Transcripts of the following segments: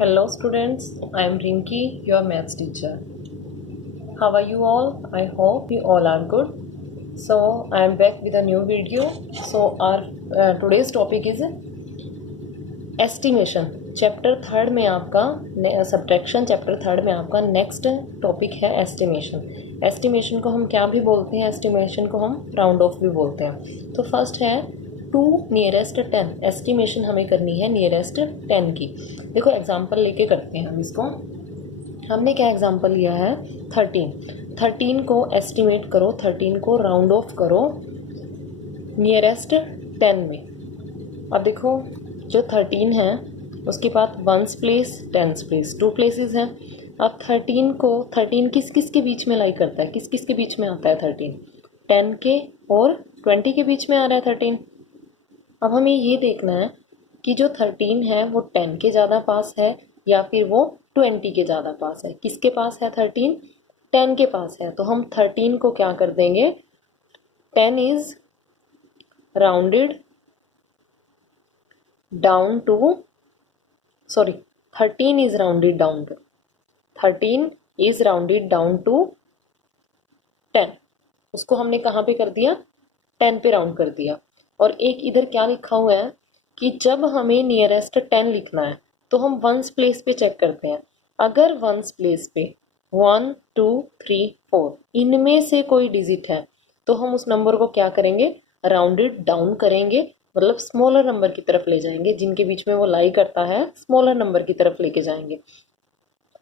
Hello students, I am Rinki, your maths teacher. How are you all? I hope you all are good. So I am back with a new video. So our today's topic is estimation. Chapter third में आपका subtraction chapter third में आपका next topic है estimation. Estimation को हम क्या भी बोलते हैं, एस्टिमेशन को हम राउंड ऑफ भी बोलते हैं. तो फर्स्ट है टू नियरेस्ट 10. एस्टिमेशन हमें करनी है नियरेस्ट 10 की. देखो एग्जांपल लेके करते हैं हम इसको. हमने क्या एग्जांपल लिया है 13 को एस्टिमेट करो, 13 को राउंड ऑफ करो नियरेस्ट 10 में. अब देखो जो 13 है उसके बाद ones place tens place 2 places हैं. अब 13 किस किस के बीच में लाई करता है, किस किस के बीच में आता है 13? 10 के और 20 के बीच में आ रहा है 13. अब हमें ये देखना है कि जो 13 है वो 10 के ज़्यादा पास है या फिर वो 20 के ज़्यादा पास है. किसके पास है 13? 10 के पास है. तो हम 13 को क्या कर देंगे, 10 is rounded down to 13 is rounded down to 13 is rounded down to 10. उसको हमने कहाँ पे कर दिया, 10 पे राउंड कर दिया. और एक इधर क्या लिखा हुआ है कि जब हमें नियरेस्ट 10 लिखना है तो हम वंस प्लेस पे चेक करते हैं. अगर वंस प्लेस पे 1 2 3 4 इनमें से कोई डिजिट है तो हम उस नंबर को क्या करेंगे, राउंडेड डाउन करेंगे, मतलब स्मॉलर नंबर की तरफ ले जाएंगे. जिनके बीच में वो लाई करता है स्मॉलर नंबर की तरफ लेके जाएंगे.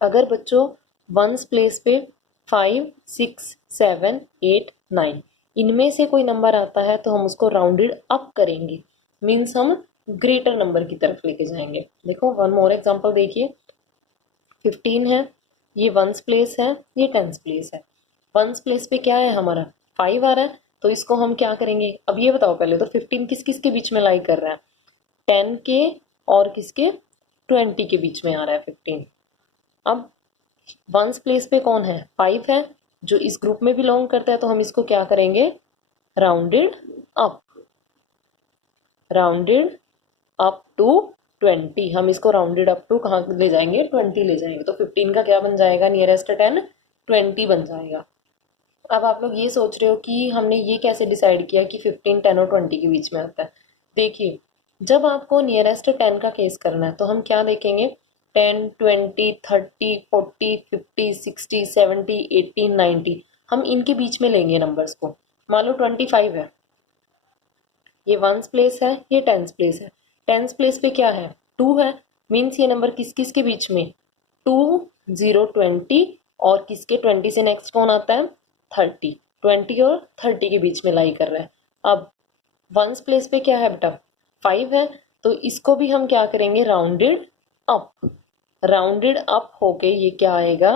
अगर बच्चों वंस प्लेस पे 5 6 7 8 9 इनमें से कोई नंबर आता है तो हम उसको राउंडेड अप करेंगे, मीन्स हम ग्रेटर नंबर की तरफ लेके जाएंगे. देखो वन मोर एग्जांपल देखिए. 15 है, ये वंस प्लेस है, ये टेंस प्लेस है. वंस प्लेस पे क्या है हमारा 5 आ रहा है तो इसको हम क्या करेंगे. अब ये बताओ पहले तो 15 किस किस के बीच में लाई कर रहा है, 10 के और किसके 20 के बीच में आ रहा है 15. अब वंस प्लेस पे कौन है 5 है जो इस ग्रुप में बिलोंग करता है तो हम इसको क्या करेंगे, राउंडेड अप टू 20. हम इसको राउंडेड अप टू कहाँ ले जाएंगे, 20 ले जाएंगे. तो 15 का क्या बन जाएगा नियरेस्ट 10 20 बन जाएगा. अब आप लोग ये सोच रहे हो कि हमने ये कैसे डिसाइड किया कि 15 10 और 20 के बीच में आता है. देखिए जब आपको नियरेस्ट 10 का केस करना है तो हम क्या देखेंगे, 10 20 30 40 50 60 70 80 90 हम इनके बीच में लेंगे नंबर्स को. मान लो 25 है, ये वंस प्लेस है, ये टेंस प्लेस है. टेंस प्लेस पे क्या है 2 है, मीन्स ये नंबर किस किस के बीच में 2 0 20 और किसके 20 से नेक्स्ट कौन आता है 30. 20 और 30 के बीच में लाई कर रहा है. अब वंस प्लेस पे क्या है बेटा 5 है तो इसको भी हम क्या करेंगे, राउंडेड अप होके ये क्या आएगा,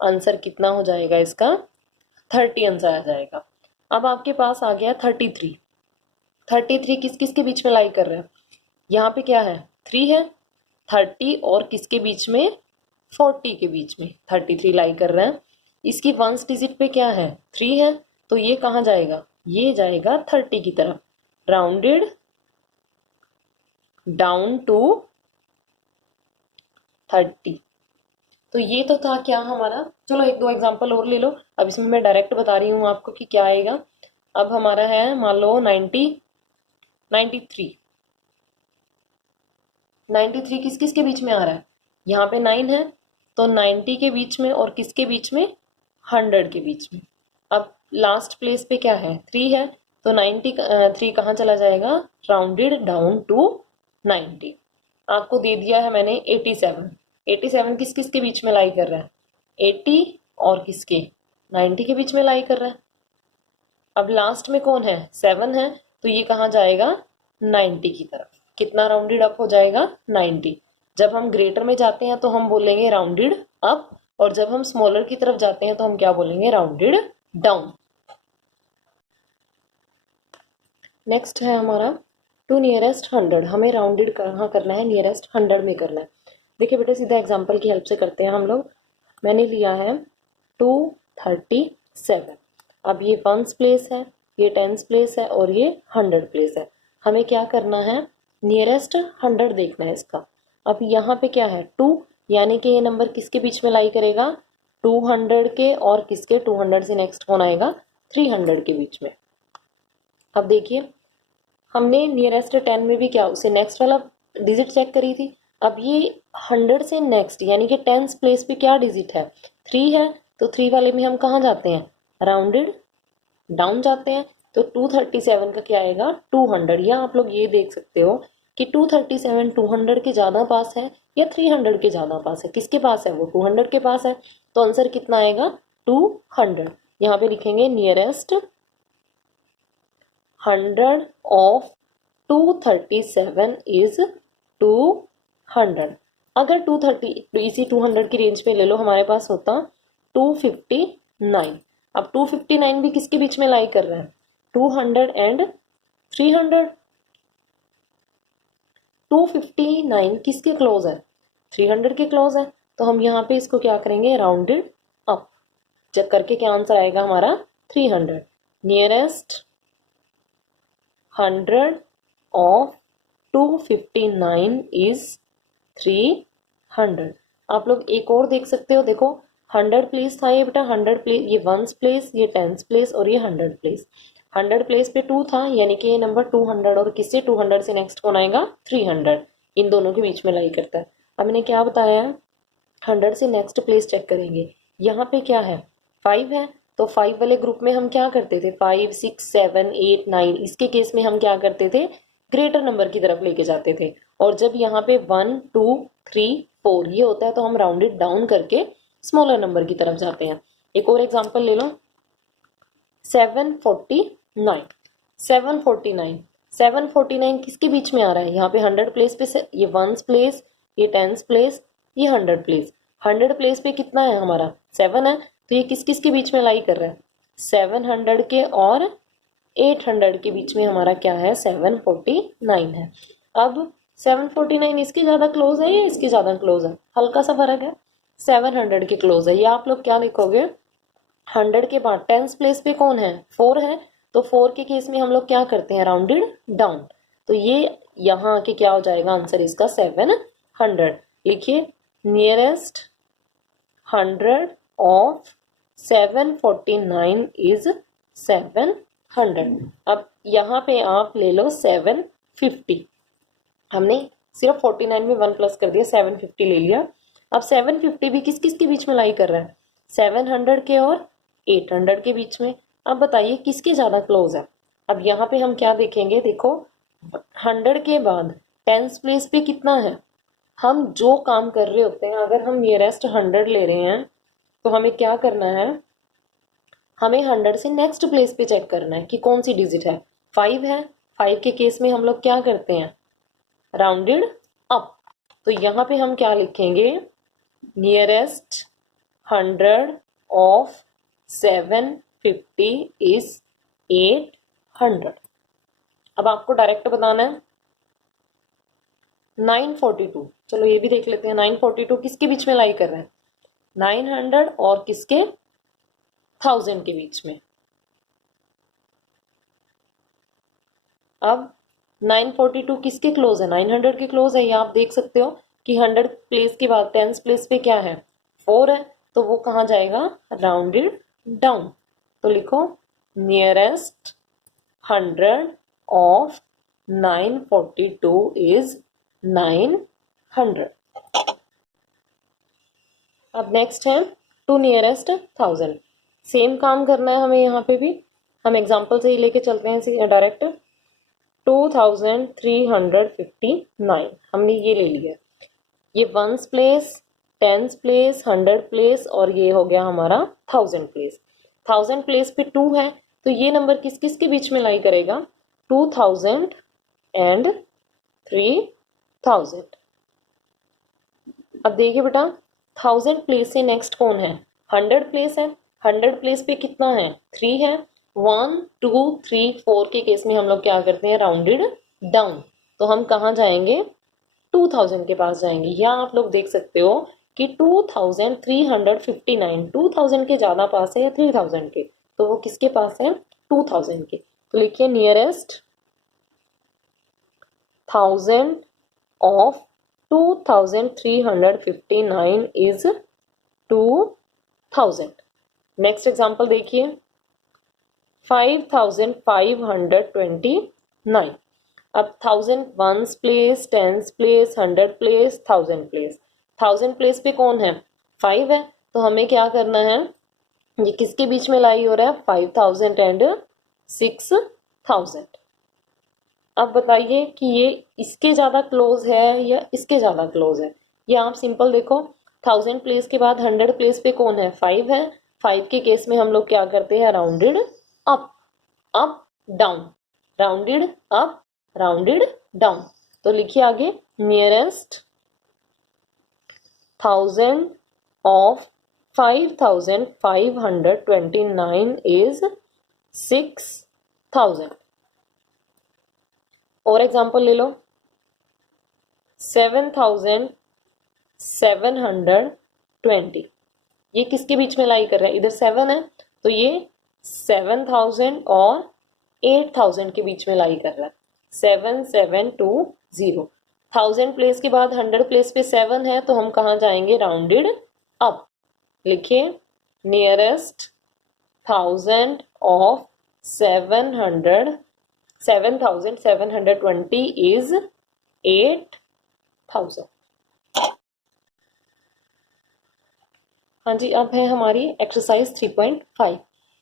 आंसर कितना हो जाएगा इसका 30 आंसर आ जाएगा. अब आपके पास आ गया 33 किस किस के बीच में लाई कर रहा है, यहाँ पे क्या है 3 है, 30 और किसके बीच में 40 के बीच में 33 लाई कर रहा है. इसकी वंस डिजिट पे क्या है 3 है तो ये कहाँ जाएगा, ये जाएगा 30 की तरफ, राउंडेड डाउन टू 30. तो ये तो था क्या हमारा. चलो एक दो एग्जांपल और ले लो. अब इसमें मैं डायरेक्ट बता रही हूँ आपको कि क्या आएगा. अब हमारा है मान लो 93 किस किस के बीच में आ रहा है, यहाँ पे 9 है तो 90 के बीच में और किसके बीच में 100 के बीच में. अब लास्ट प्लेस पे क्या है 3 है तो 93 कहाँ चला जाएगा, राउंडेड डाउन टू 90. आपको दे दिया है मैंने 87 किस किस के बीच में लाई कर रहा है 80 और किसके 90 के बीच में लाई कर रहा है. अब लास्ट में कौन है 7 है तो ये कहाँ जाएगा 90 की तरफ. कितना राउंडेड अप हो जाएगा 90. जब हम ग्रेटर में जाते हैं तो हम बोलेंगे राउंडेड अप और जब हम स्मॉलर की तरफ जाते हैं तो हम क्या बोलेंगे, राउंडेड डाउन. नेक्स्ट है हमारा टू नियरेस्ट 100. हमें राउंडेड कहाँ करना है, नियरेस्ट 100 में करना है. देखिए बेटा सीधा एग्जांपल की हेल्प से करते हैं हम लोग. मैंने लिया है 237. अब ये वंस प्लेस है, ये टेंस प्लेस है और ये 100 प्लेस है. हमें क्या करना है, नियरेस्ट 100 देखना है इसका. अब यहाँ पे क्या है 2 यानी कि ये नंबर किसके बीच में लाई करेगा, 200 के और किसके, 200 से नेक्स्ट कौन आएगा, 300 के बीच में। अब देखिए हमने नियरेस्ट 10 में भी क्या उसे नेक्स्ट वाला डिजिट चेक करी थी। अब ये 100 से नेक्स्ट यानी कि 10th प्लेस पे क्या डिजिट है, 3 है, तो 3 वाले में हम कहाँ जाते हैं, राउंडेड डाउन जाते हैं। तो 237 का क्या आएगा, 200। या आप लोग ये देख सकते हो कि 237 200 के ज़्यादा पास है या 300 के ज़्यादा पास है, किसके पास है, वो 200 के पास है। तो आंसर कितना आएगा, 200। यहाँ पे लिखेंगे नियरेस्ट 100 ऑफ 237 इज 200। अगर 230 इसी 200 की रेंज पे ले लो, हमारे पास होता 259। अब 259 भी किसके बीच में लाई कर रहा है, 200 एंड 300। 259 किसके क्लोज है, 300 के क्लोज है। तो हम यहाँ पे इसको क्या करेंगे, राउंडेड अप चेक करके क्या आंसर आएगा हमारा, 300। Nearest 100 of 259 is 300। आप लोग एक और देख सकते हो, देखो 100 प्लेस था ये बेटा, 100 प्लेस, ये 1st प्लेस, ये 10th प्लेस और ये 100 प्लेस। 100 प्लेस पे 2 था यानी कि ये नंबर 200 और किससे, 200 से नेक्स्ट कौन आएगा, 300। इन दोनों के बीच में लाई करता है। अब मैंने क्या बताया है, 100 से नेक्स्ट प्लेस चेक करेंगे। यहाँ पे क्या है, 5 है, तो 5 वाले ग्रुप में हम क्या करते थे, 5 6 7 8 9, इसके केस में हम क्या करते थे, ग्रेटर नंबर की तरफ लेके जाते थे। और जब यहाँ पे 1 2 3 4 ये होता है तो हम राउंडेड डाउन करके स्मॉलर नंबर की तरफ जाते हैं। एक और एग्जांपल ले लो, 749। 749 749 किसके बीच में आ रहा है, यहाँ पे 100 प्लेस पे से, ये 1st प्लेस, ये 10th प्लेस, ये 100 प्लेस। 100 प्लेस पे कितना है हमारा, 7 है, तो ये किस किस के बीच में लाई कर रहा है, 700 के और 800 के बीच में हमारा क्या है, 749 है। अब 749 इसके ज़्यादा क्लोज है या इसके ज़्यादा क्लोज है, हल्का सा फर्क है, 700 के क्लोज है। या आप लोग क्या लिखोगे, 100 के बाद 10th प्लेस पे कौन है, 4 है, तो 4 के केस में हम लोग क्या करते हैं, राउंडेड डाउन। तो ये यहाँ आके क्या हो जाएगा, आंसर इसका 700। लिखिए नियरेस्ट 100 ऑफ 749 इज 700। अब यहाँ पे आप ले लो 750। हमने सिर्फ 49 में 1 प्लस कर दिया, 750 ले लिया। अब 750 भी किस किस के बीच में लाई कर रहा है, 700 के और 800 के बीच में। अब बताइए किसके ज़्यादा क्लोज है। अब यहाँ पे हम क्या देखेंगे, देखो 100 के बाद 10th प्लेस पे कितना है, हम जो काम कर रहे होते हैं, अगर हम नियरेस्ट 100 ले रहे हैं तो हमें क्या करना है, हमें 100 से नेक्स्ट प्लेस पे चेक करना है कि कौन सी डिजिट है। 5 है, 5 के केस में हम लोग क्या करते हैं, राउंडेड अप। तो यहाँ पे हम क्या लिखेंगे, नियरेस्ट 100 ऑफ 750 इज 800। अब आपको डायरेक्ट बताना है 942। चलो ये भी देख लेते हैं, 942 किसके बीच में लाई कर रहे हैं, 900 और किसके, 1000 के बीच में। अब 942 किसके क्लोज है, 900 के क्लोज है। ये आप देख सकते हो कि 100 प्लेस के बाद 10th प्लेस पे क्या है, 4 है, तो वो कहाँ जाएगा, राउंडेड डाउन। तो लिखो नियरेस्ट 100 ऑफ 942 इज 900। अब नेक्स्ट है टू नियरेस्ट 1000। सेम काम करना है हमें यहाँ पे भी, हम एग्जांपल से ही लेके चलते हैं डायरेक्ट। 2359 हमने ये ले लिया, ये 1st place, 10th place, 100 place और ये हो गया हमारा 1000 प्लेस। 1000 प्लेस पे 2 है, तो ये नंबर किस किस के बीच में लाई करेगा, 2000 एंड 3000। अब देखिए बेटा 1000 प्लेस से नेक्स्ट कौन है, 100 प्लेस है, 100 प्लेस पे कितना है, 3 है। 1 2 3 4 के केस में हम लोग क्या करते हैं, राउंडेड डाउन। तो हम कहाँ जाएंगे, 2000 के पास जाएंगे। या आप लोग देख सकते हो कि 2359 2000 के ज़्यादा पास है या 3000 के, तो वो किसके पास है, 2000 के। तो लिखिए nearest 1000 of 2359 is 2000। Next example देखिए 5529। अब 1000 ones place, tens place, 100 place, 1000 place. 1000 place पे कौन है? 5 है। तो हमें क्या करना है, ये किसके बीच में लाई हो रहा है? 5000 एंड 6000। अब बताइए कि ये इसके ज्यादा क्लोज है या इसके ज्यादा क्लोज है। ये आप सिंपल देखो, 1000 प्लेस के बाद 100 प्लेस पे कौन है? 5 है। 5 के केस में हम लोग क्या करते हैं? Rounded up, up down, rounded up, rounded down. तो लिखिए आगे, नियरेस्ट 1000 ऑफ 5529 इज 6000। और एग्जांपल ले लो 7720। ये किसके बीच में लाई कर रहा है? इधर 7 है तो ये 7000 और 8000 के बीच में लाई कर रहा है। 7720। 1000 प्लेस के बाद 100 प्लेस पे 7 है तो हम कहाँ जाएंगे? Rounded up. लिखिए नियरेस्ट 1000 ऑफ 7720 इज 8000। हाँ जी, अब है हमारी एक्सरसाइज 3.5।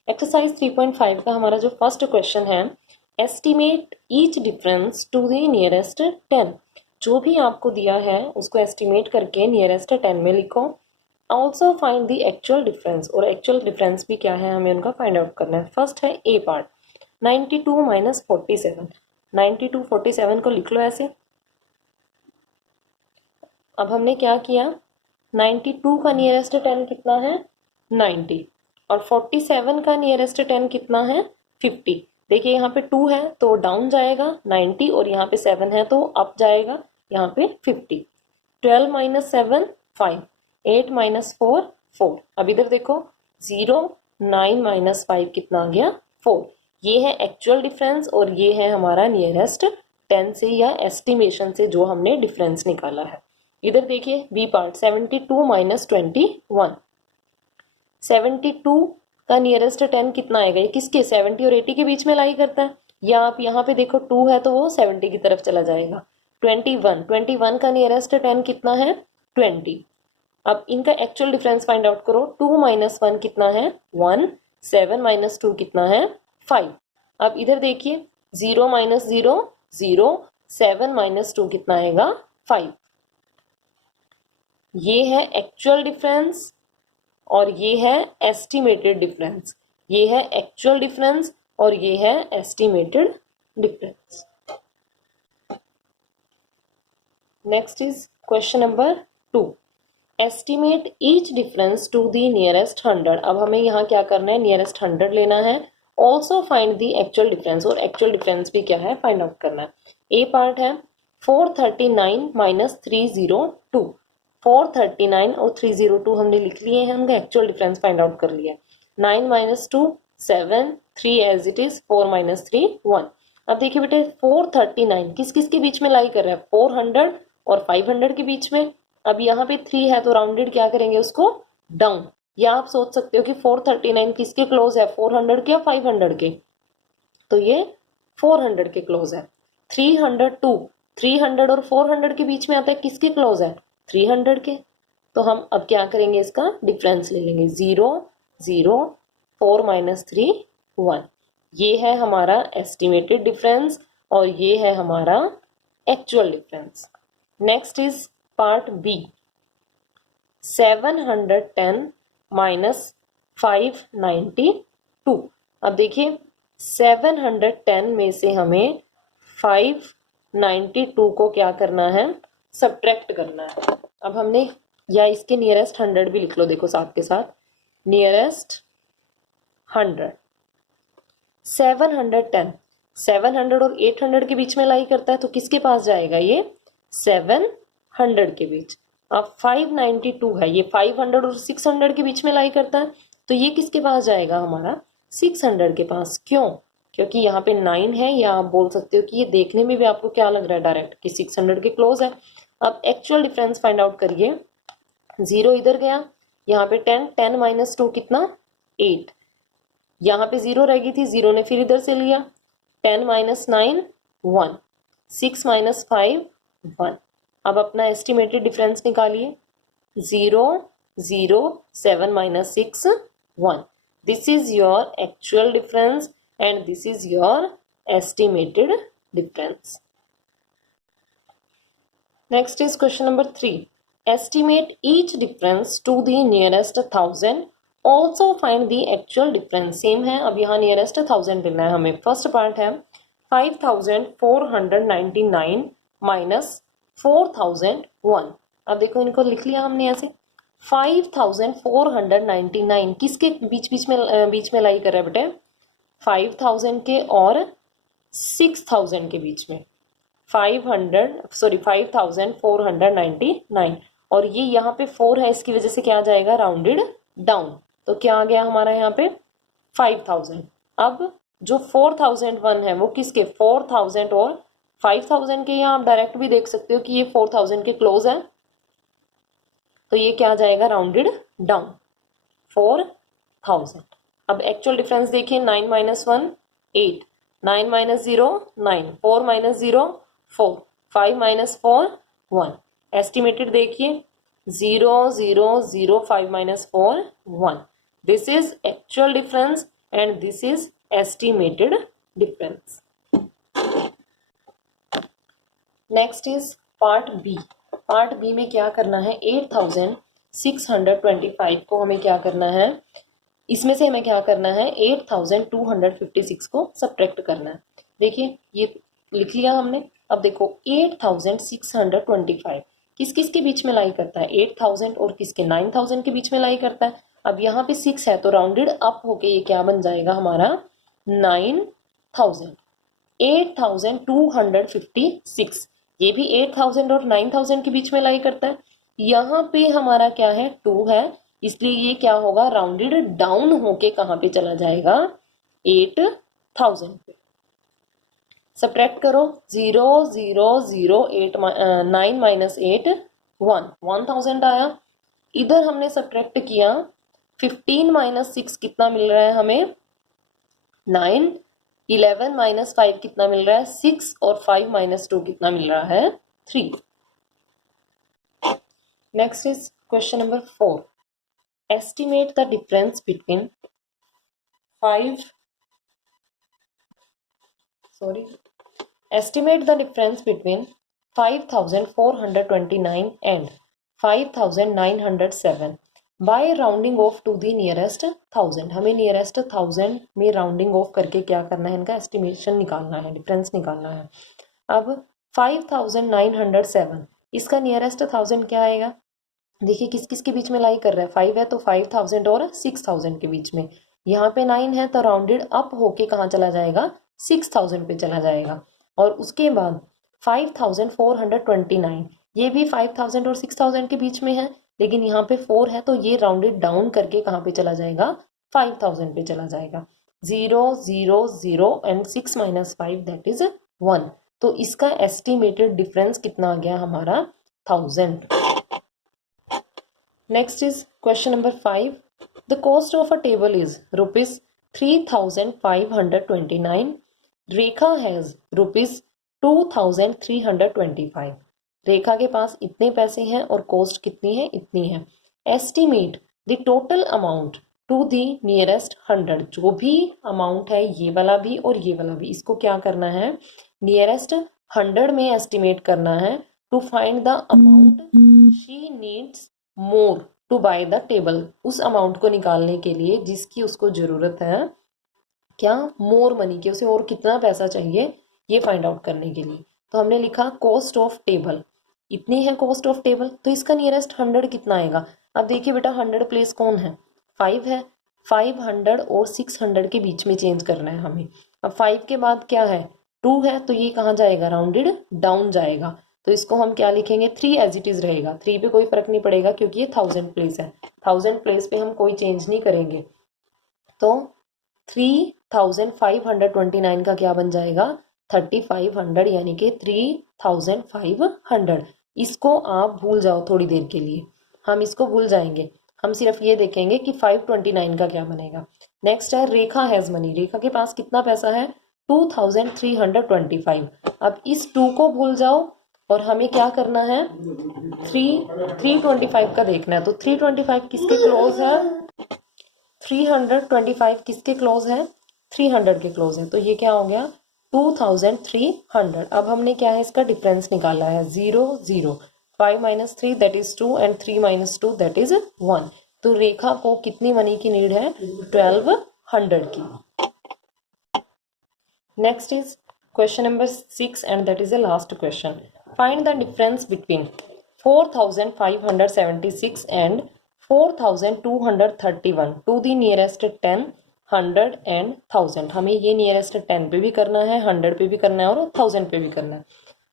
एक्सरसाइज 3.5 का हमारा जो फर्स्ट क्वेश्चन है, estimate each difference to the nearest 10। जो भी आपको दिया है उसको एस्टिमेट करके नियरेस्ट 10 में लिखो। Also find the actual difference, और एक्चुअल डिफरेंस भी क्या है हमें उनका फाइंड आउट करना है। फर्स्ट है ए पार्ट, 92 माइनस 47। 92 47 को लिख लो ऐसे। अब हमने क्या किया, 92 का नियरेस्ट 10 कितना है? 90। और 47 का नियरेस्ट 10 कितना है? 50। देखिए यहाँ पे 2 है तो डाउन जाएगा 90, और यहाँ पे 7 है तो अप जाएगा यहाँ पे 50। 12 माइनस 7 5, 8 माइनस 4 4। अब इधर देखो 0, 9 माइनस 5 कितना आ गया? 4। ये है एक्चुअल डिफरेंस और ये है हमारा नियरेस्ट 10 से या एस्टिमेशन से जो हमने डिफरेंस निकाला है। इधर देखिए बी पार्ट, 72 माइनस 21। 72 का नियरेस्ट 10 कितना आएगा? ये किसके? 70 और 80 के बीच में लाई करता है। या आप यहाँ पे देखो 2 है तो वो 70 की तरफ चला जाएगा। 21 का नियरेस्ट 10 कितना है? 20। अब इनका एक्चुअल डिफरेंस फाइंड आउट करो। 2 माइनस 1 कितना है? 1। 7 माइनस 2 कितना है? 5। अब इधर देखिए 0 माइनस 0 0, 7 माइनस 2 कितना आएगा? 5। ये है एक्चुअल डिफरेंस और ये है एस्टिमेटेड डिफरेंस। ये है एक्चुअल डिफरेंस और ये है estimated difference. Next is question number 2, estimate each difference to the nearest 100। अब हमें यहाँ क्या करना है? नियरेस्ट 100 लेना है। Also find the actual difference, और एक्चुअल डिफरेंस भी क्या है? फाइंड आउट करना है। ए पार्ट है 439 माइनस 302। 439 और 302 हमने लिख लिए हैं, उनका एक्चुअल डिफरेंस फाइंड आउट कर लिया। 9 minus 2 7, 3 as it is, 4 minus 3 1। अब देखिए बेटे 439 किस किस के बीच में लाई कर रहा है? 400 और 500 के बीच में। अब यहाँ पे 3 है तो राउंडेड क्या करेंगे? उसको डाउन। या आप सोच सकते हो कि 439 किसके क्लोज है? 400 के या 500 के? तो ये 400 के क्लोज है। 302 300 और 400 के बीच में आता है, किसके क्लोज है? 300 के। तो हम अब क्या करेंगे? इसका डिफरेंस ले लेंगे। 0 0, 4 माइनस 3 1। ये है हमारा एस्टिमेटेड डिफरेंस और ये है हमारा actual difference. Next is part B, 710 minus 592। अब देखिए 710 में से हमें 592 को क्या करना है? सब्ट्रैक्ट करना है। अब हमने, या इसके नियरेस्ट 100 भी लिख लो, देखो साथ के साथ, नियरेस्ट 100। 710 700 और 800 के बीच में लाई करता है तो किसके पास जाएगा? ये 700 के बीच। अब 592 है, ये 500 और 600 के बीच में लाई करता है तो ये किसके पास जाएगा? हमारा 600 के पास। क्यों? क्योंकि यहाँ पे 9 है, या आप बोल सकते हो कि ये देखने में भी आपको क्या लग रहा है डायरेक्ट कि 600 के क्लोज है। अब एक्चुअल डिफरेंस फाइंड आउट करिए। 0 इधर गया, यहाँ पे 10, 10 माइनस 2 कितना 8, यहाँ पे 0 रह गई थी, 0 ने फिर इधर से लिया, 10 माइनस 9 1, 6 माइनस 5 1। अब अपना एस्टिमेटेड डिफरेंस निकालिए। 0 0 7 minus 6 1. This is your actual difference and this is your estimated difference. Next is question number 3. Estimate each difference to the nearest 1000. Also find the actual difference. Same है, अब यहाँ nearest 1000 लेना है हमें। First part है 5499 minus 4001। अब देखो इनको लिख लिया हमने ऐसे। 5499 किसके बीच में लाई कर रहा है बेटे? 5000 के और 6000 के बीच में। 5499 और ये यहाँ पे 4 है, इसकी वजह से क्या आ जाएगा? Rounded down. तो क्या आ गया हमारा यहाँ पे? 5000। अब जो 4001 है वो किसके? 4000 और 5000 के। यहाँ आप डायरेक्ट भी देख सकते हो कि ये 4000 के क्लोज है, तो ये क्या आ जाएगा? Rounded down 4000। अब एक्चुअल डिफरेंस देखिए। 9 minus 1 8, 9 minus 0 9, 4 minus 0 4, 5 minus 4 1। Estimated देखिए 0 0 0, 5 minus 4 1। This is actual difference and this is estimated difference. Next is part B. Part B में क्या करना है? 8625 को हमें क्या करना है? इसमें से हमें क्या करना है? 8256 को सब्ट्रैक्ट करना है। देखिए ये लिख लिया हमने। अब देखो 8625 किस किस के बीच में लाई करता है? 8000 और किसके? 9000 के बीच में लाई करता है। अब यहाँ पे 6 है तो राउंडेड अप होके ये क्या बन जाएगा हमारा? 9000। 8256 ये भी 8000 और 9000 के बीच में लाई करता है। यहाँ पे हमारा क्या है? 2 है, इसलिए ये क्या होगा? राउंडेड डाउन होके कहाँ पे चला जाएगा? 8000 पे। सब्ट्रैक्ट करो। 0 0 0 8 9 माइनस 8 1, 1000 आया। इधर हमने सब्ट्रैक्ट किया। 15 माइनस 6 कितना मिल रहा है हमें? 9। 11 माइनस 5 कितना मिल रहा है? 6 और 5 माइनस 2 कितना मिल रहा है? 3। Next is question number 4। Estimate the difference between 5429 and 5907 by rounding off to the nearest 1000। हमें नियरेस्ट 1000 में राउंडिंग ऑफ करके क्या करना है? इनका एस्टिमेशन निकालना है, डिफरेंस निकालना है। अब 5907 इसका नियरेस्ट 1000 क्या आएगा? देखिए किस किस के बीच में लाई कर रहा है? 5 है तो 5000 और 6000 के बीच में। यहाँ पे 9 है तो राउंडेड अप होके कहाँ चला जाएगा? 6000 पे चला जाएगा। और उसके बाद 5429 ये भी 5000 और 6000 के बीच में है, लेकिन यहाँ पे 4 है तो ये राउंडेड डाउन करके कहाँ पे चला जाएगा? 5000 पे चला जाएगा। 0 0 0 एंड 6 माइनस 5 दैट इज 1। तो इसका एस्टिमेटेड डिफरेंस कितना आ गया हमारा? 1000। Next is question number 5। The cost of a table is rupees 3529। Rekha has rupees 2325। रेखा के पास इतने पैसे हैं और कॉस्ट कितनी है? इतनी है। Estimate the total amount to the nearest 100। जो भी अमाउंट है ये वाला भी और ये वाला भी, इसको क्या करना है? नियरेस्ट 100 में एस्टिमेट करना है। To find the amount she needs more to buy the table. उस अमाउंट को निकालने के लिए जिसकी उसको जरूरत है, क्या? मोर मनी की, उसे और कितना पैसा चाहिए ये फाइंड आउट करने के लिए। तो हमने लिखा कॉस्ट ऑफ टेबल, इतनी है कॉस्ट ऑफ टेबल, तो इसका नियरेस्ट 100 कितना आएगा? अब देखिए बेटा 100 प्लेस कौन है? 5 है। 500 और 600 के बीच में चेंज करना है हमें। अब 5 के बाद क्या है? 2 है, तो ये कहाँ जाएगा? राउंडेड डाउन जाएगा। तो इसको हम क्या लिखेंगे? 3 एज इट इज रहेगा। 3 पे कोई फर्क नहीं पड़ेगा क्योंकि ये 1000 प्लेस है। 1000 प्लेस पे हम कोई चेंज नहीं करेंगे। तो 3529 का क्या बन जाएगा? 3500, यानी कि 3500। इसको आप भूल जाओ थोड़ी देर के लिए, हम इसको भूल जाएंगे, हम सिर्फ ये देखेंगे कि 529 का क्या बनेगा। नेक्स्ट है रेखा हैज मनी, रेखा के पास कितना पैसा है 2325। अब इस 2 को भूल जाओ और हमें क्या करना है 325 का देखना है। तो 325 किसके क्लोज है 325 किसके क्लोज है 300 के क्लोज है। तो ये क्या हो गया 2300। अब हमने क्या है इसका डिफरेंस निकाला है 0 0, 5 - 3 that is 2 and 3 - 2 that is 1। तो रेखा को कितनी मनी की नीड है 1200 की। Next is question number 6 and that is the last question. Find the difference between 4576 and 4231 to the nearest 10, 100 and 1000। हमें ये नियरेस्ट 10 पे भी करना है, 100 पे भी करना है और 1000 पे भी करना है।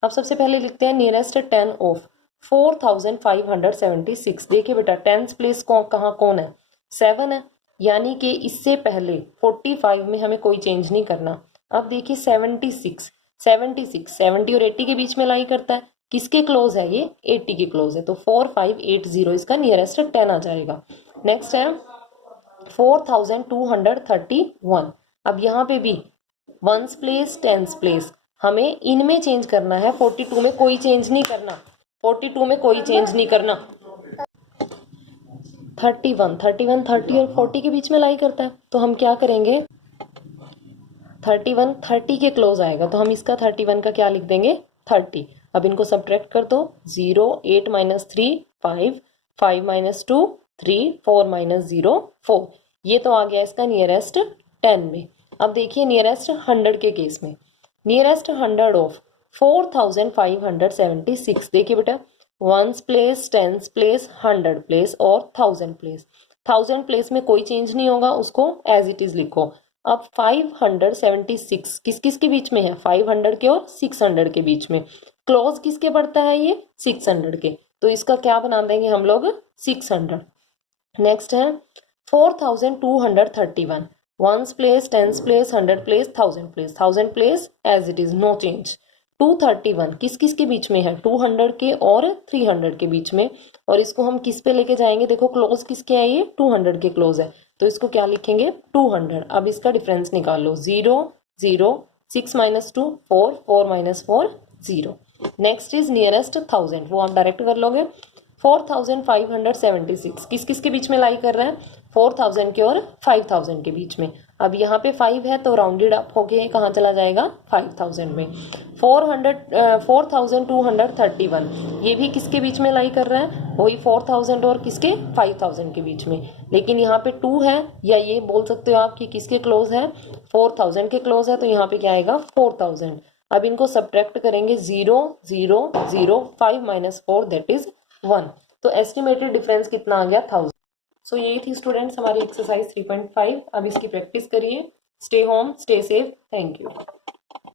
अब सबसे पहले लिखते हैं नियरेस्ट 10 ऑफ 4576। देखिए बेटा 10th प्लेस कहाँ कौन है 7 है, यानी कि इससे पहले 45 में हमें कोई चेंज नहीं करना। अब देखिए 76 70 और 80 के बीच में लाई करता है, किसके क्लोज है ये 80 के क्लोज है। तो 4580 इसका नियरेस्ट 10 आ जाएगा। नेक्स्ट है 4231। अब यहाँ पे भी 1st प्लेस 10th प्लेस हमें इनमें चेंज करना है, 42 में कोई चेंज नहीं करना, 42 में कोई चेंज नहीं करना। 31 30 और 40 के बीच में लाई करता है, तो हम क्या करेंगे 31 30 के क्लोज आएगा, तो हम इसका 31 का क्या लिख देंगे 30। अब इनको सब्ट्रैक्ट कर दो 0 8 - 3 5 5 - 2 3 4 - 0 4। ये तो आ गया इसका नियरेस्ट 10 में। अब देखिए नियरेस्ट 100 के केस में, नियरेस्ट 100 ऑफ 4576। देखिए बेटा 1st place 10th place 100 place और 1000 प्लेस। 1000 प्लेस में कोई चेंज नहीं होगा, उसको एज इट इज लिखो। अब 576 किस किस के बीच में है 500 के और 600 के बीच में, क्लोज किसके पड़ता है ये 600 के, तो इसका क्या बना देंगे हम लोग 600। नेक्स्ट है 4231 1st place 10th place 100 place 1000 place, 1000 place as it is no change. 231 किस किस के बीच में है 200 के और 300 के बीच में, और इसको हम किस पे लेके जाएंगे देखो क्लोज किसके है ये 200 के क्लोज है, तो इसको क्या लिखेंगे 200। अब इसका डिफरेंस निकाल लो 0 0 6 - 2 4 4 - 4 0। नेक्स्ट इज नियरेस्ट 1000, वो आप डायरेक्ट कर लोगे। 4576 किस किस के बीच में लाई कर रहा है 4000 के और 5000 के बीच में। अब यहाँ पे 5 है तो राउंडेड अप होके कहाँ चला जाएगा 5000 में। 4231 ये भी किसके बीच में लाई कर रहा है वही 4000 और किसके 5000 के बीच में, लेकिन यहाँ पे 2 है, या ये बोल सकते हो आप कि किसके क्लोज है 4000 के क्लोज है, तो यहाँ पे क्या आएगा 4000। अब इनको सब्ट्रैक्ट करेंगे 0 0 0 5 - 4 दैट इज 1, तो एस्टिमेटेड डिफरेंस कितना आ गया 1000। सो यही थी स्टूडेंट्स हमारी एक्सरसाइज 3.5। अब इसकी प्रैक्टिस करिए। Stay home stay safe, thank you.